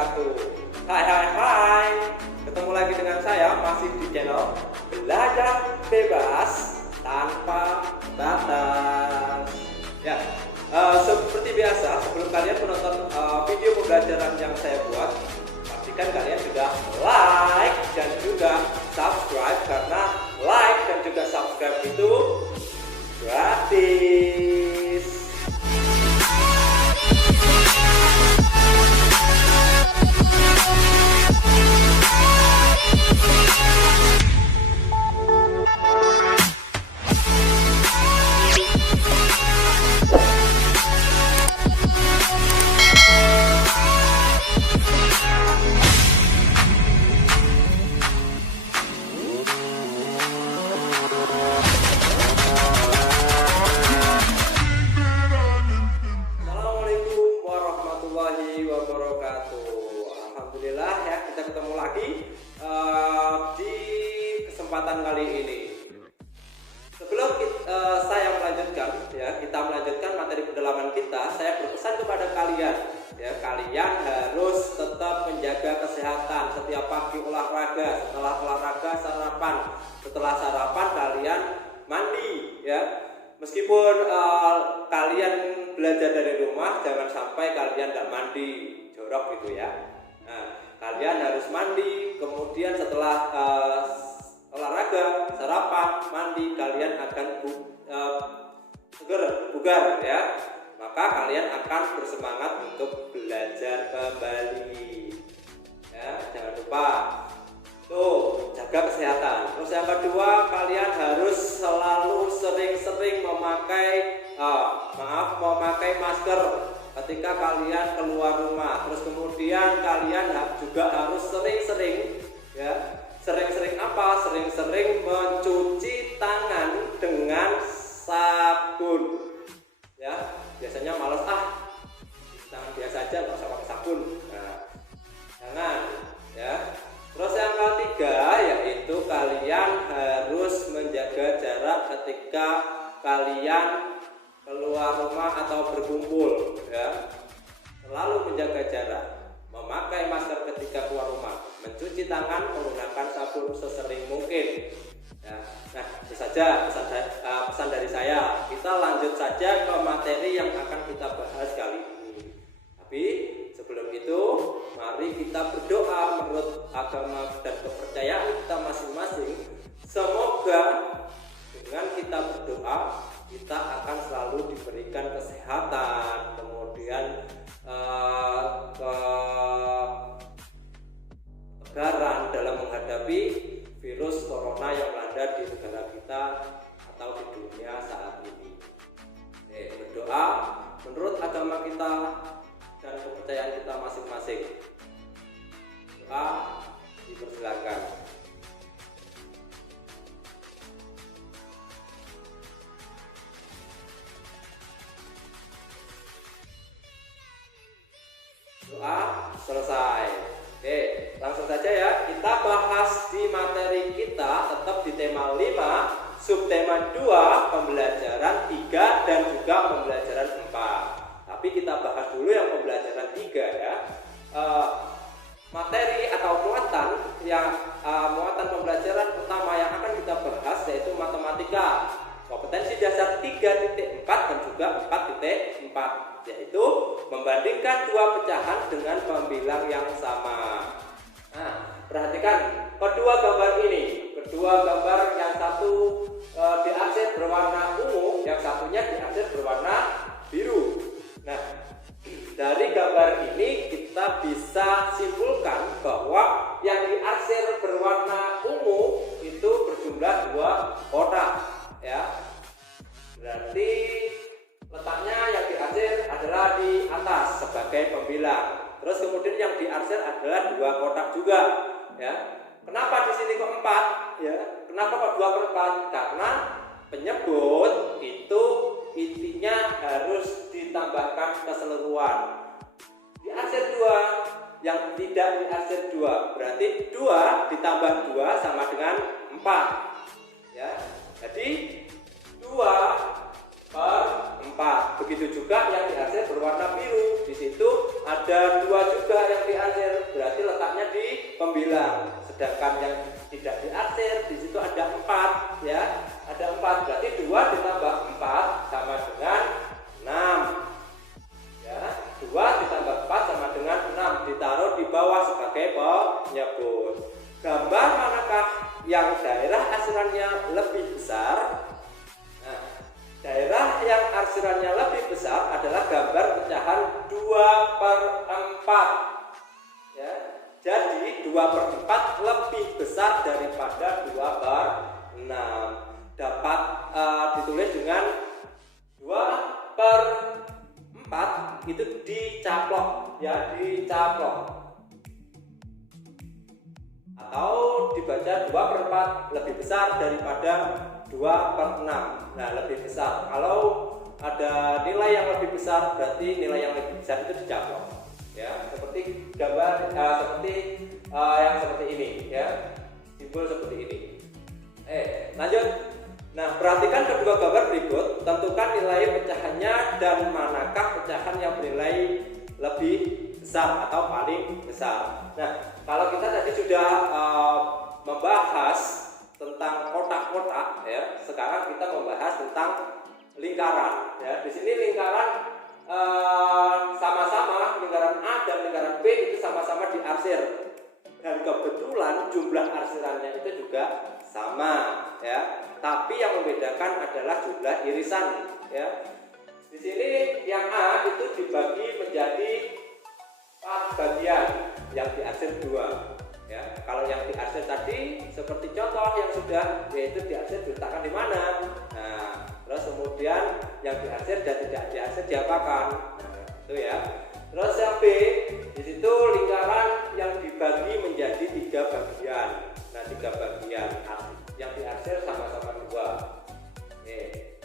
wabarakatuh. Hai, ketemu lagi dengan saya masih di channel Belajar Bebas Tanpa Batas. Ya, seperti biasa, sebelum kalian menonton video pembelajaran yang saya buat, pastikan kalian sudah like dan juga subscribe, karena like dan juga subscribe itu gratis. Alhamdulillah ya, kita ketemu lagi di kesempatan kali ini. Sebelum saya melanjutkan ya, kita melanjutkan materi pendalaman kita, saya berpesan kepada kalian ya, kalian harus tetap menjaga kesehatan. Setiap pagi olahraga, setelah olahraga sarapan, setelah sarapan kalian mandi ya. Meskipun kalian belajar dari rumah, jangan sampai kalian nggak mandi, jorok gitu ya. Nah, kalian harus mandi, kemudian setelah olahraga, sarapan, mandi, kalian akan seger, bugar ya. Maka kalian akan bersemangat untuk belajar kembali. Ya, jangan lupa. Tuh, jaga kesehatan. Terus yang kedua, kalian harus selalu sering-sering memakai masker ketika kalian keluar rumah. Terus kemudian kalian juga harus sering-sering ya. Sering-sering apa? Sering-sering mencuci tangan dengan sabun. Ya, biasanya malas tangan biasa aja, nggak usah pakai sabun. Nah, jangan ya. Terus yang ketiga yaitu kalian harus menjaga jarak ketika kalian keluar rumah atau berkumpul ya. Selalu menjaga jarak, memakai masker ketika keluar rumah, mencuci tangan menggunakan sabun sesering mungkin ya. Nah, itu saja pesan dari saya. Kita lanjut saja ke materi yang akan kita bahas kali ini. Tapi sebelum itu, mari kita berdoa menurut agama dan kepercayaan kita masing-masing. Semoga dengan kita berdoa, kita akan selalu diberikan kesehatan, kemudian ketegaran dalam menghadapi virus corona yang melanda di negara kita atau di dunia saat ini. Berdoa menurut agama kita dan kepercayaan kita masing-masing. Doa dipersilakan. Doa selesai. Oke, langsung saja ya, kita bahas di materi kita tetap di tema 5, subtema 2, pembelajaran 3 dan juga pembelajaran 4. Tapi kita bahas dulu yang pembelajaran 3 ya. Materi atau muatan pembelajaran utama yang akan kita bahas yaitu matematika. Kompetensi dasar 3.4 dan juga 4.4, yaitu membandingkan dua pecahan dengan pembilang yang sama. Nah, perhatikan kedua gambar ini. Kedua gambar, yang satu diarsir berwarna ungu, yang satunya diarsir berwarna biru. Nah, dari gambar ini kita bisa simpulkan bahwa yang diarsir berwarna ungu itu berjumlah 2 kotak ya. Berarti letaknya yang diarsir adalah di atas sebagai pembilang. Terus kemudian yang diarsir adalah 2 kotak juga ya. Kenapa di sini kok 4 ya? Kenapa kok 2 per 4? Karena penyebut itu intinya harus ditambahkan keseluruhan. Diarsir 2, yang tidak diarsir 2, berarti 2 ditambah 2 sama dengan 4 ya. Jadi 2 per 4. Begitu juga yang diarsir berwarna biru. Di situ ada 2 juga yang diarsir. Jadi 2/4 lebih besar daripada 2/6. Dapat ditulis dengan 2/4 itu dicaplok ya, dicaplok. Atau dibaca 2/4 lebih besar daripada 2/6. Nah, lebih besar. Kalau ada nilai yang lebih besar berarti nilai yang lebih besar itu dicaplok. Ya, seperti gambar yang seperti ini ya. Simbol seperti ini. Lanjut. Nah, perhatikan kedua gambar berikut. Tentukan nilai pecahannya dan manakah pecahan yang bernilai lebih besar atau paling besar. Nah, kalau kita tadi sudah membahas tentang kotak-kotak ya, sekarang kita membahas tentang lingkaran ya. Di sini lingkaran sama-sama lingkaran A dan lingkaran B itu sama-sama diarsir. Dan kebetulan jumlah arsirannya itu juga sama ya. Tapi yang membedakan adalah jumlah irisan ya. Di sini yang A itu dibagi menjadi 4 bagian yang diarsir 2 ya. Kalau yang diarsir tadi seperti contoh yang sudah, yaitu diarsir diletakkan di mana. Nah, terus kemudian yang diarsir dan tidak diarsir diapakan. Nah, itu ya. Terus yang B, di situ lingkaran yang dibagi menjadi 3 bagian. Nah, 3 bagian yang diarsir sama-sama 2.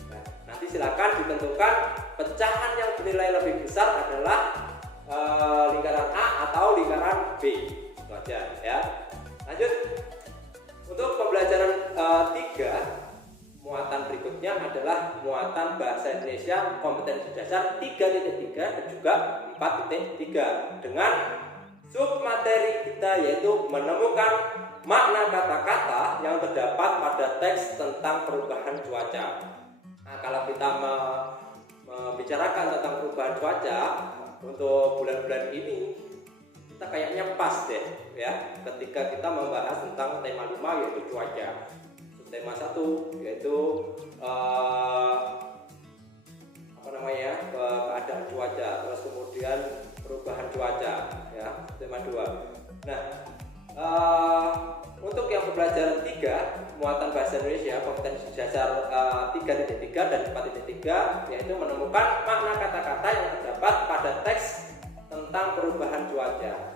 Nah, nanti silakan ditentukan pecahan yang bernilai lebih besar adalah lingkaran A atau lingkaran B. Itu aja ya. Lanjut. Untuk pembelajaran 3, muatan berikutnya adalah muatan bahasa Indonesia kompetensi dasar 3.3 dan juga 4.3 dengan submateri kita yaitu menemukan makna kata-kata yang terdapat pada teks tentang perubahan cuaca. Nah, kalau kita membicarakan tentang perubahan cuaca untuk bulan-bulan ini, kita kayaknya pas deh ya ketika kita membahas tentang tema 5 yaitu cuaca. Tema 1 yaitu keadaan cuaca, terus kemudian perubahan cuaca ya, tema 2. Nah, untuk yang pembelajaran 3 muatan bahasa Indonesia kompetensi dasar 3.3 dan 4.3 yaitu menemukan makna kata-kata yang terdapat pada teks tentang perubahan cuaca.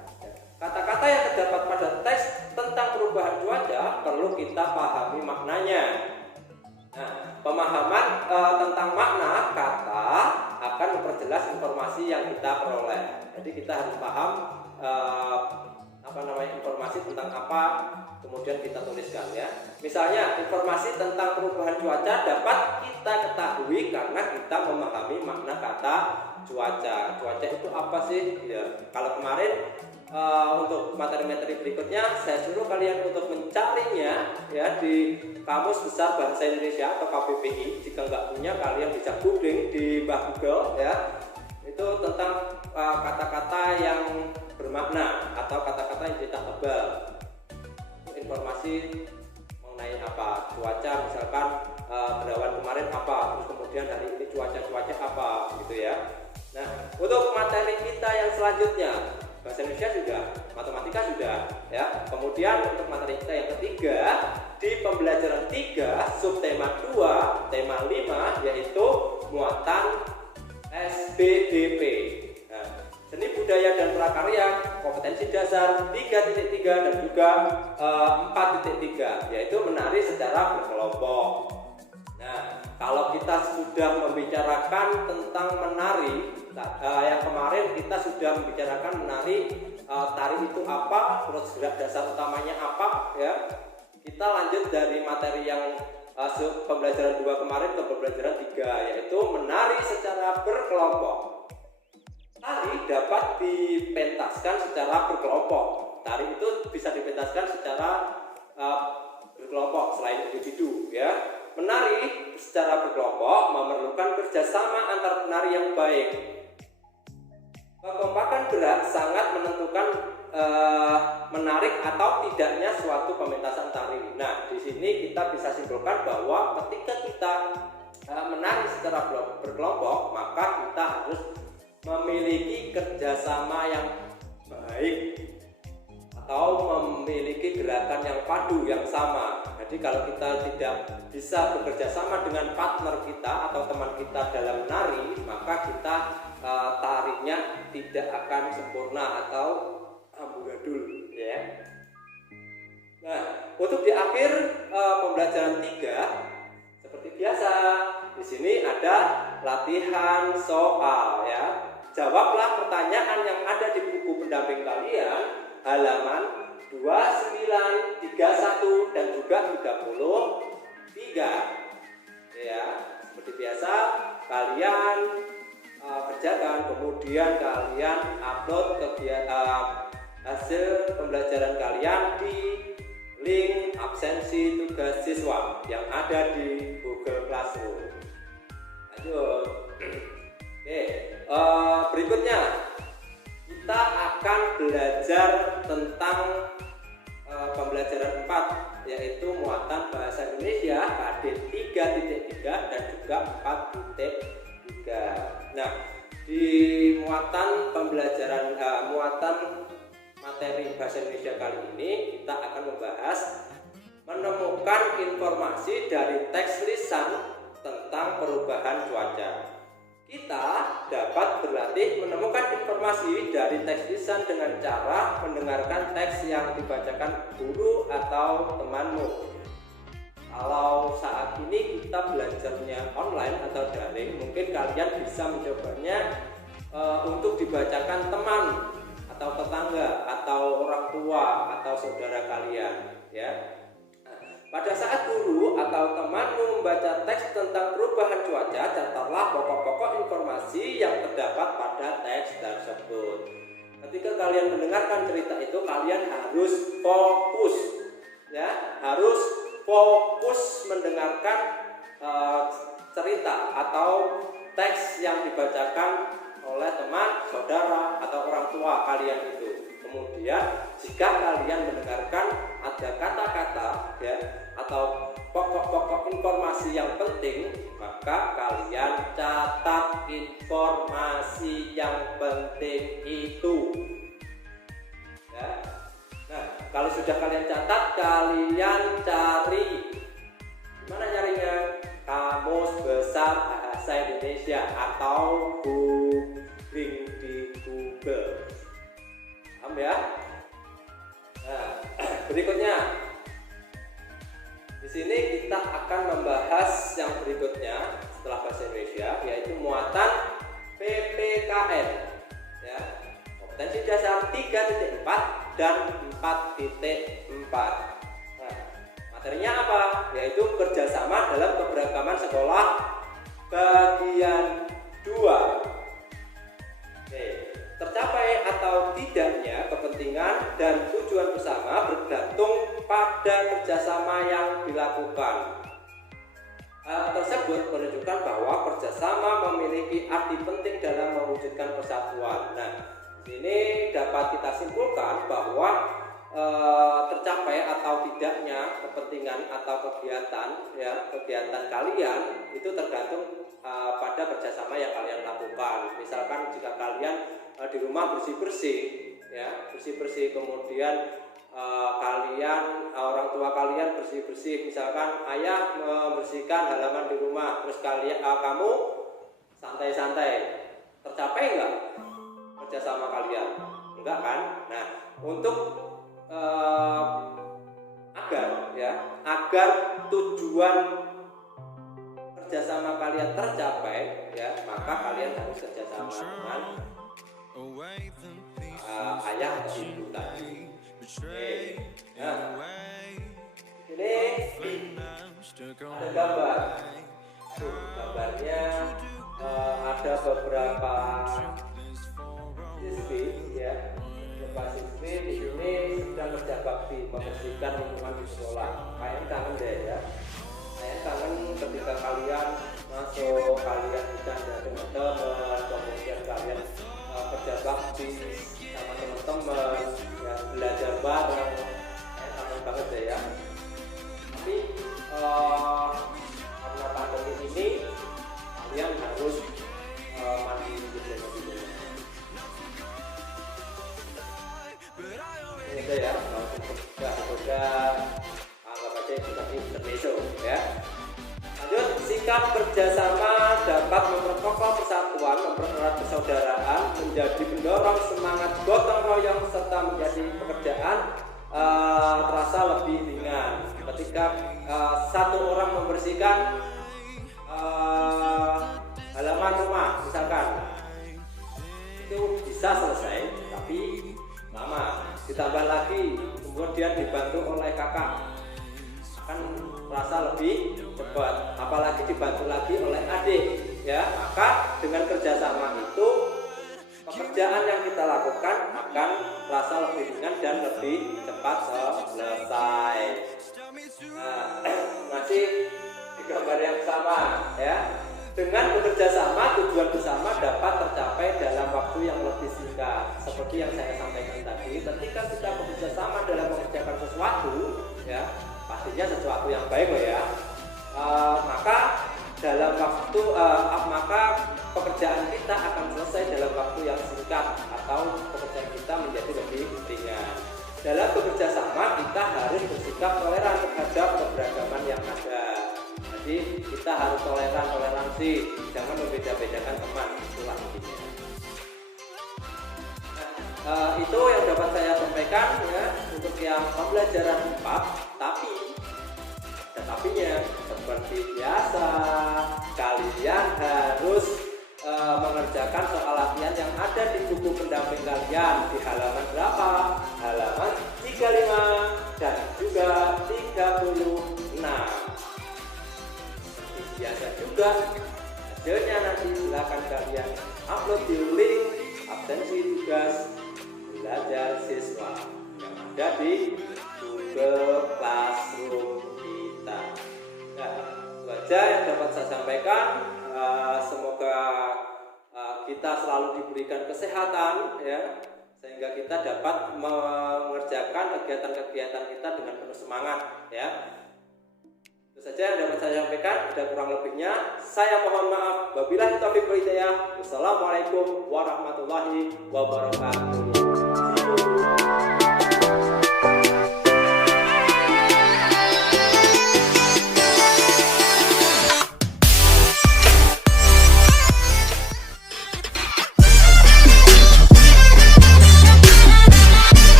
Kata-kata yang terdapat pada teks tentang perubahan cuaca perlu kita pahami maknanya. Nah, pemahaman tentang makna kata akan memperjelas informasi yang kita peroleh. Jadi kita harus paham informasi tentang apa kemudian kita tuliskan ya. Misalnya informasi tentang perubahan cuaca dapat kita ketahui karena kita memahami makna kata cuaca. Cuaca itu apa sih? Ya, kalau kemarin untuk materi-materi berikutnya saya suruh kalian untuk mencarinya ya di Kamus Besar Bahasa Indonesia atau KBBI. Jika nggak punya kalian bisa googling di Google ya. Itu tentang kata-kata yang bermakna atau kata-kata yang tidak tebal. Informasi mengenai apa? Cuaca misalkan berawan kemarin apa? Terus kemudian hari ini cuaca apa gitu ya. Nah, untuk materi kita yang selanjutnya bahasa Indonesia sudah, matematika sudah ya. Kemudian untuk materi kita yang ketiga di pembelajaran 3 subtema 2 tema 5 yaitu muatan SBDP. Nah, seni budaya dan prakarya kompetensi dasar 3.3 dan juga 4.3 yaitu menari secara berkelompok. Nah, kalau kita sudah membicarakan tentang menari, yang kemarin kita sudah membicarakan menari, tari itu apa, terus gerak dasar utamanya apa ya. Kita lanjut dari materi yang pembelajaran 2 kemarin ke pembelajaran 3 yaitu menari secara berkelompok. Tari dapat dipentaskan secara berkelompok. Tari itu bisa dipentaskan secara berkelompok selain individu ya. Menari secara berkelompok memerlukan kerjasama antar penari yang baik. Kekompakan gerak sangat menentukan menarik atau tidaknya suatu pementasan tari. Nah, di sini kita bisa simpulkan bahwa ketika kita menari secara berkelompok, maka kita harus memiliki kerjasama yang baik. memiliki gerakan yang padu, yang sama. Jadi kalau kita tidak bisa bekerja sama dengan partner kita atau teman kita dalam menari, maka kita tariknya tidak akan sempurna atau amburadul, ya. Nah, untuk di akhir pembelajaran 3, seperti biasa, di sini ada latihan soal, ya. Jawablah pertanyaan yang ada di buku pendamping kalian, halaman 29, 31 dan juga 33. Ya, seperti biasa kalian kerjakan, kemudian kalian upload kegiatan hasil pembelajaran kalian di link absensi tugas siswa yang ada di Google Classroom. Lanjut. Oke, berikutnya kita akan belajar tentang pembelajaran 4, yaitu muatan bahasa Indonesia KD 3.3 dan juga 4.3. Nah, di muatan pembelajaran muatan materi bahasa Indonesia kali ini kita akan membahas menemukan informasi dari teks lisan tentang perubahan cuaca. Kita dapat berlatih menemukan informasi dari teks lisan dengan cara mendengarkan teks yang dibacakan guru atau temanmu. Kalau saat ini kita belajarnya online atau daring, mungkin kalian bisa mencobanya untuk dibacakan teman atau tetangga atau orang tua atau saudara kalian, ya. Pada saat guru atau temanmu membaca teks tentang perubahan cuaca, catatlah pokok-pokok informasi yang terdapat pada teks tersebut. Ketika kalian mendengarkan cerita itu, kalian harus fokus, ya, harus fokus mendengarkan cerita atau teks yang dibacakan oleh teman, saudara, atau orang tua kalian itu. Kemudian jika kalian mendengarkan ada kata-kata, ya, atau pokok-pokok informasi yang penting, maka kalian catat informasi yang penting itu, ya. Nah, kalau sudah kalian catat, kalian cari. Gimana nyarinya? Kamus Besar Bahasa Indonesia atau googling di Google. Paham ya? Nah, berikutnya di sini kita akan membahas yang berikutnya setelah bahasa Indonesia, yaitu muatan PPKN, ya. Kompetensi dasar 3.4 dan 4.4. Nah, materinya apa? Yaitu kerjasama dalam keberagaman sekolah bagian 2. Oke. Tercapai atau tidaknya kepentingan dan tujuan bersama bergantung pada kerjasama yang dilakukan. Hal tersebut menunjukkan bahwa kerjasama memiliki arti penting dalam mewujudkan persatuan. Nah, di sini dapat kita simpulkan bahwa tercapai atau tidaknya kepentingan atau kegiatan, ya, kegiatan kalian itu tergantung pada kerjasama yang kalian lakukan. Misalkan jika kalian di rumah bersih-bersih, ya, bersih-bersih, kemudian kalian, orang tua kalian bersih-bersih, misalkan ayah membersihkan halaman di rumah, terus kamu santai-santai, tercapai enggak kerjasama kalian? Enggak kan? Nah, untuk agar tujuan kerjasama kalian tercapai, ya, maka kalian harus kerjasama dengan ayah atau ibu tadi. Nah, ini ada gambar. Gambarnya ada beberapa siswi, ya, beberapa siswi di sini sedang kerja bakti membersihkan lingkungan di sekolah. Kalian kangen deh, ya. Kalian kangen ketika kalian masuk, kalian bercanda dengan teman, kemudian kalian kerja bakti sama teman-teman, ya, belajar bareng. Kalian kangen banget deh, ya. Tapi karena pandemi ini kalian harus mandi gitu ya. Ini ya, udah anggap aja itu tadi intermezzo ya. Lanjut, sikap kerjasama dapat memperkokoh persatuan, mempererat persaudaraan, menjadi pendorong semangat gotong royong serta menjadi pekerjaan terasa lebih ringan. Ketika satu orang membersihkan halaman rumah misalkan, itu bisa selesai tapi lama. Ditambah lagi kemudian dibantu oleh kakak, akan merasa lebih cepat. Apalagi dibantu lagi oleh adik ya, maka dengan kerjasama itu pekerjaan yang kita lakukan akan terasa lebih ringan dan lebih cepat selesai. Masih di gambar yang sama ya. Dengan bekerja sama, tujuan bersama dapat tercapai dalam waktu yang lebih singkat. Seperti yang saya sampaikan tadi, ketika kita bekerja sama dalam mengerjakan sesuatu, ya pastinya sesuatu yang baik ya. Maka dalam waktu maka pekerjaan kita akan selesai dalam waktu yang singkat atau pekerjaan kita menjadi lebih ringan. Dalam bekerja sama kita harus bersikap toleran terhadap keberagaman yang ada. Jadi kita harus toleransi, jangan membeda-bedakan teman, itulah intinya. Itu yang dapat saya sampaikan ya untuk yang pembelajaran 4. Tapi ada tapinya, seperti biasa kalian harus mengerjakan soal latihan yang ada di buku pendamping kalian di halaman berapa? Halaman 35 dan juga 36. Biasa juga hasilnya nanti silakan kalian upload di link absensi tugas belajar siswa yang ada di Google Classroom kita. Nah, itu aja yang dapat saya sampaikan. Semoga kita selalu diberikan kesehatan ya, sehingga kita dapat mengerjakan kegiatan-kegiatan kita dengan penuh semangat ya. Itu saja yang dapat saya sampaikan. Ada kurang lebihnya saya mohon maaf. Wabillahi taufiq wal hidayah. Wassalamualaikum warahmatullahi wabarakatuh.